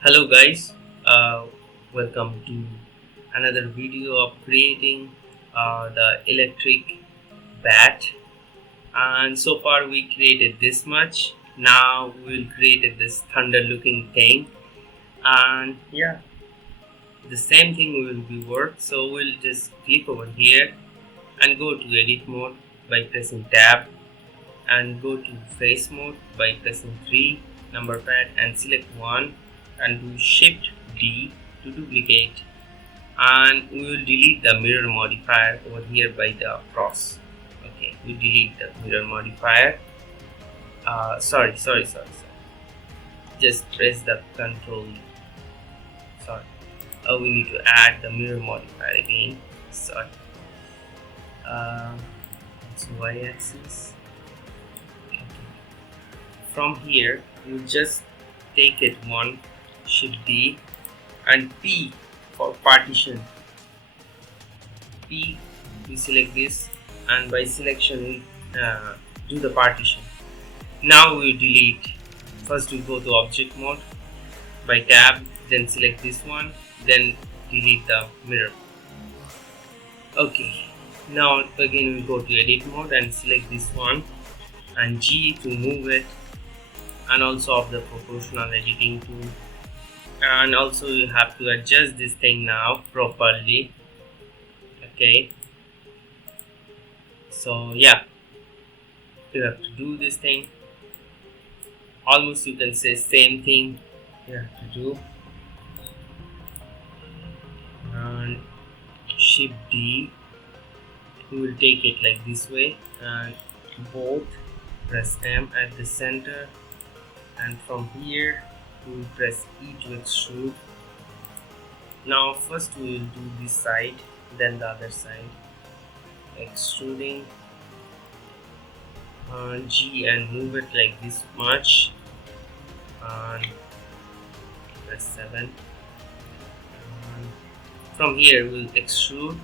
Hello guys, uh, welcome to another video of creating the electric bat. And so far we created this much. Now we'll create this thunder looking thing, and yeah, the same thing will be work. So we'll just click over here and go to edit mode by pressing tab, and go to face mode by pressing 3 number pad and select one, and do shift D to duplicate, and we will delete the mirror modifier over here by the cross. Okay, we delete the mirror modifier. Sorry, just press the control. Sorry, we need to add the mirror modifier again. Sorry. It's y-axis. From here you just take it one, shift D, and P for partition. P, we select this, and by selection we do the partition. Now we delete. First we go to object mode by tab, then select this one, then delete the mirror. Okay, now again we go to edit mode and select this one, and G to move it, and also of the proportional editing tool, and also you have to adjust this thing now properly. Okay, so yeah, you have to do this thing. Almost you can say same thing you have to do, and shift D, we will take it like this way, and both press M at the center, and from here we will press E to extrude. Now first we will do this side, then the other side, extruding, G and move it like this much, and press 7, and from here we'll extrude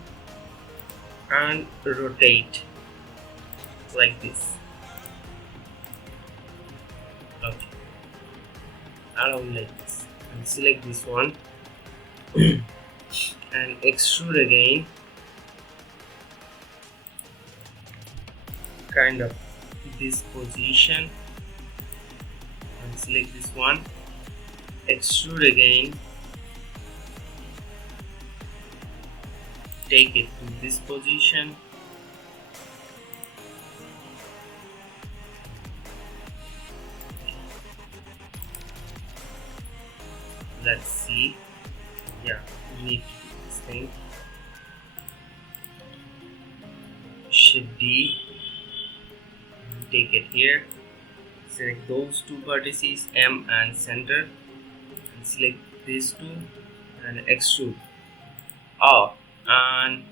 and rotate like this. Okay, around like this, and select this one and extrude again, kind of this position, and select this one, extrude again, take it to this position, let's see. Yeah, we need to do this thing. Shift D, take it here, select those two vertices M and center, and select these two and extrude. And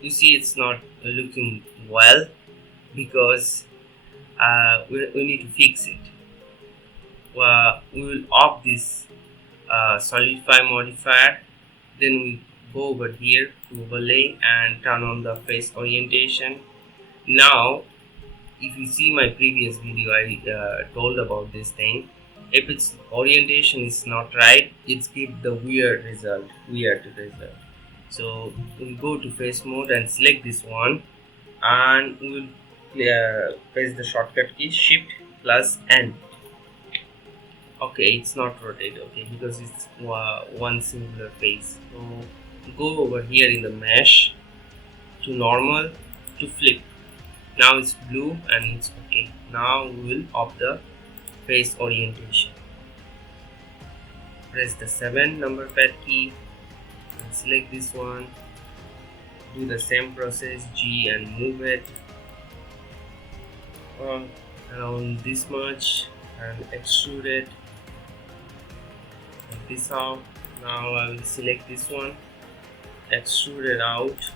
you see it's not looking well because we need to fix it. We will off this solidify modifier, then we go over here to overlay and turn on the face orientation. Now if you see my previous video, I told about this thing. If its orientation is not right, it's give the weird result. So we'll go to face mode and select this one, and we'll press the shortcut key shift plus N. Okay, it's not rotate, okay, because it's one singular face. So go over here in the mesh to normal to flip. Now it's blue and it's okay. Now we will off the face orientation. Press the 7 number pad key and select this one. Do the same process, G, and move it around this much and extrude it like this out. Now I will select this one, extrude it out.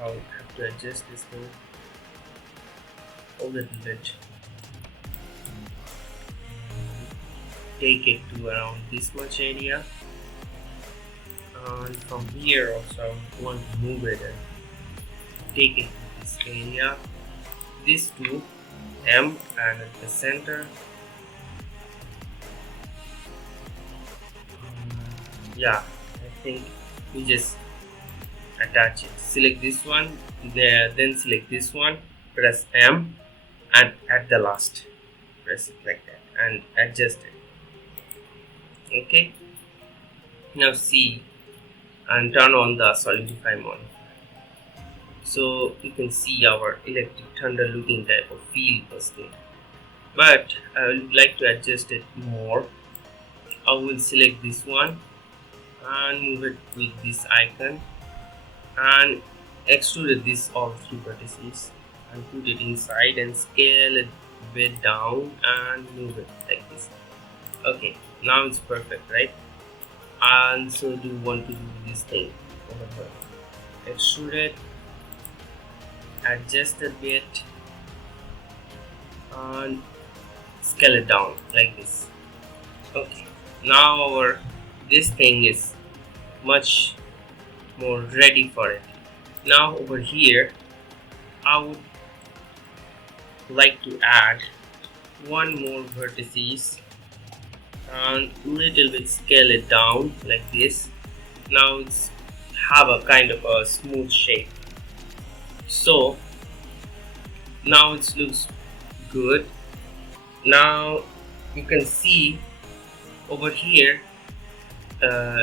I'll have to adjust this thing a little bit, take it to around this much area, and from here also I want to move it and take it to this area, these two M, and at the center Yeah, I think we just attach it. Select this one, there, then select this one, press M, and at the last press it like that and adjust it. Okay, now see and turn on the solidify mode, so you can see our electric thunder looking type of feel was there. But I would like to adjust it more. I will select this one and move it with this icon and extrude this all three vertices and put it inside and scale it a bit down and move it like this. Okay, now it's perfect, right? And so do want to do this thing over here. Extrude it, adjust a bit and scale it down like this. Okay, now our this thing is much more ready for it. Now over here I would like to add one more vertices and little bit scale it down like this. Now it's have a kind of a smooth shape, so now it looks good. Now you can see over here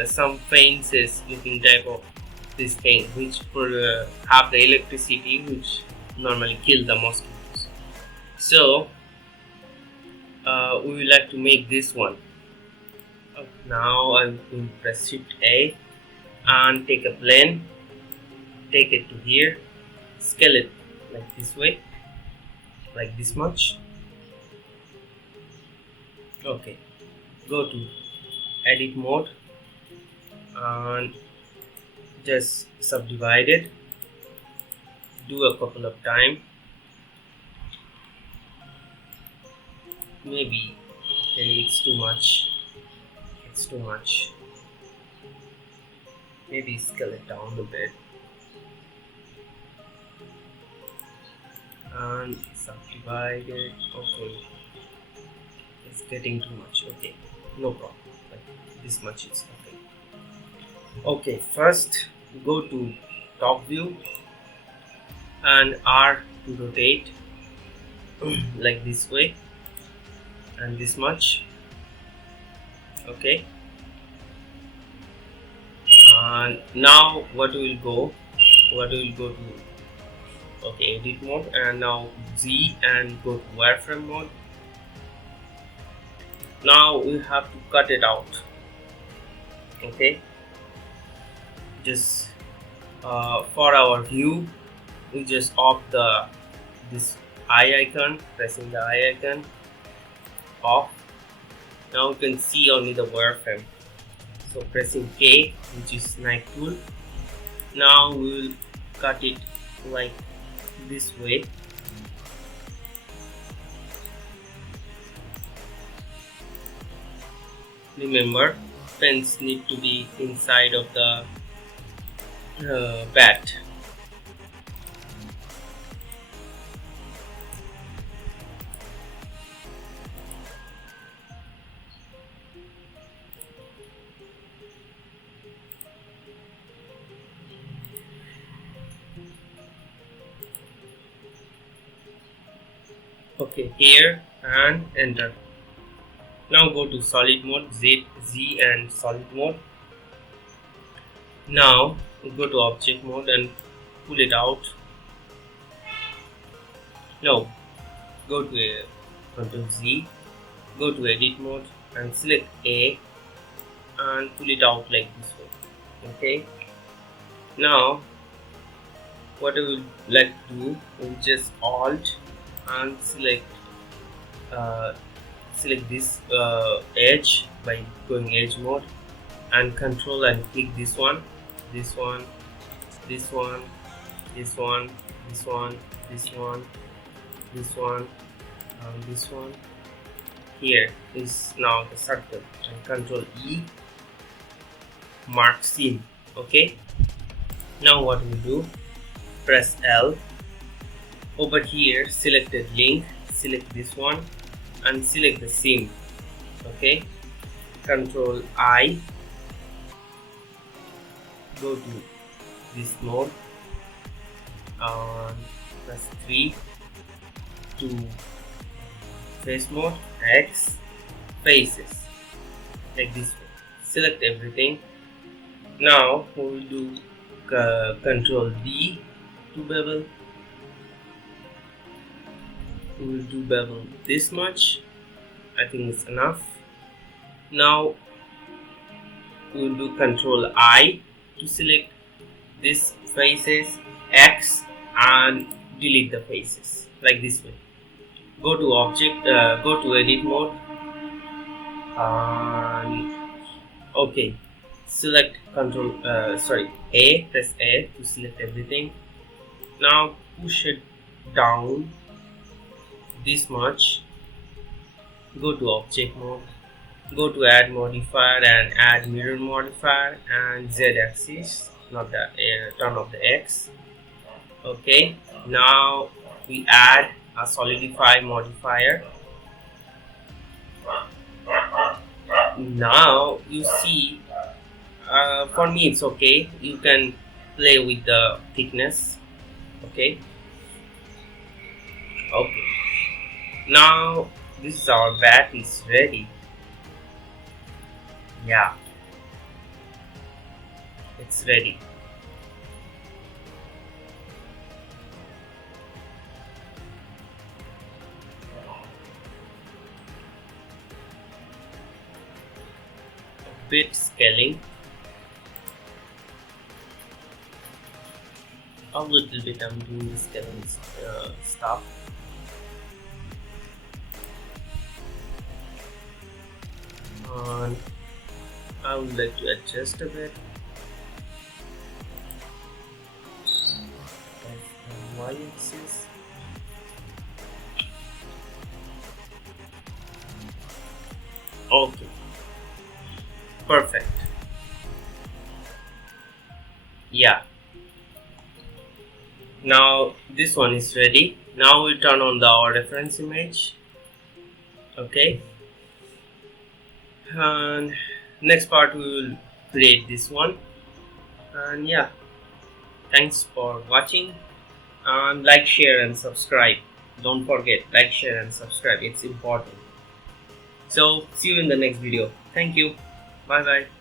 some fences looking type of this thing which have the electricity which normally kill the mosquitoes. So we would like to make this one. Now I will press Shift A and take a plane, take it to here, scale it like this way, like this much. Okay, go to edit mode and just subdivide it, do a couple of times, maybe. Okay, it's too much, maybe scale it down a bit and subdivide it. Okay, it's getting too much. Okay, no problem, like this much is okay. Okay, first go to top view and R to rotate like this way and this much. Okay, and now what will go to, okay, edit mode and now Z and go to wireframe mode. Now we have to cut it out. Okay, just for our view we just off this eye icon, pressing the eye icon off. Now you can see only the wireframe, so pressing K, which is knife tool. Now we will cut it like this way. Remember, pens need to be inside of the bat. Okay, here and enter. Now go to solid mode, Z and solid mode. Now go to object mode and pull it out. Now go to Ctrl Z, go to edit mode and select A and pull it out like this way. Okay, now what I would like to do is just Alt and select this edge by going edge mode and control and click this one, this one, this one, this one, this one, this one, this one, and this one. Here is now the circle and control E, mark scene. Okay, now what we do, press L. Over here selected link, select this one and select the seam. Okay, control I go to this mode and press 3 to face mode, X, faces, like this way. Select everything. Now we will do Control D to bevel. We will do bevel this much. I think it's enough. Now we will do Control I to select this faces, X, and delete the faces, like this way. Go to object, go to edit mode, and okay, select Control A, press A to select everything. Now push it down this much. Go to object mode, go to add modifier and add mirror modifier and Z axis, not the turn off the X. Okay, now we add a solidify modifier. Now you see, for me it's okay. You can play with the thickness. Okay, now this is our bat is ready. Yeah, it's ready. Bit scaling, a little bit. I'm doing the scaling stuff. And I would like to adjust a bit. Y-axis. Okay, perfect. Yeah, now this one is ready. Now we'll turn on our reference image. Okay, and next part we will create this one. And yeah, thanks for watching, and like, share and subscribe. Don't forget, like, share and subscribe, it's important. So see you in the next video. Thank you. Bye bye.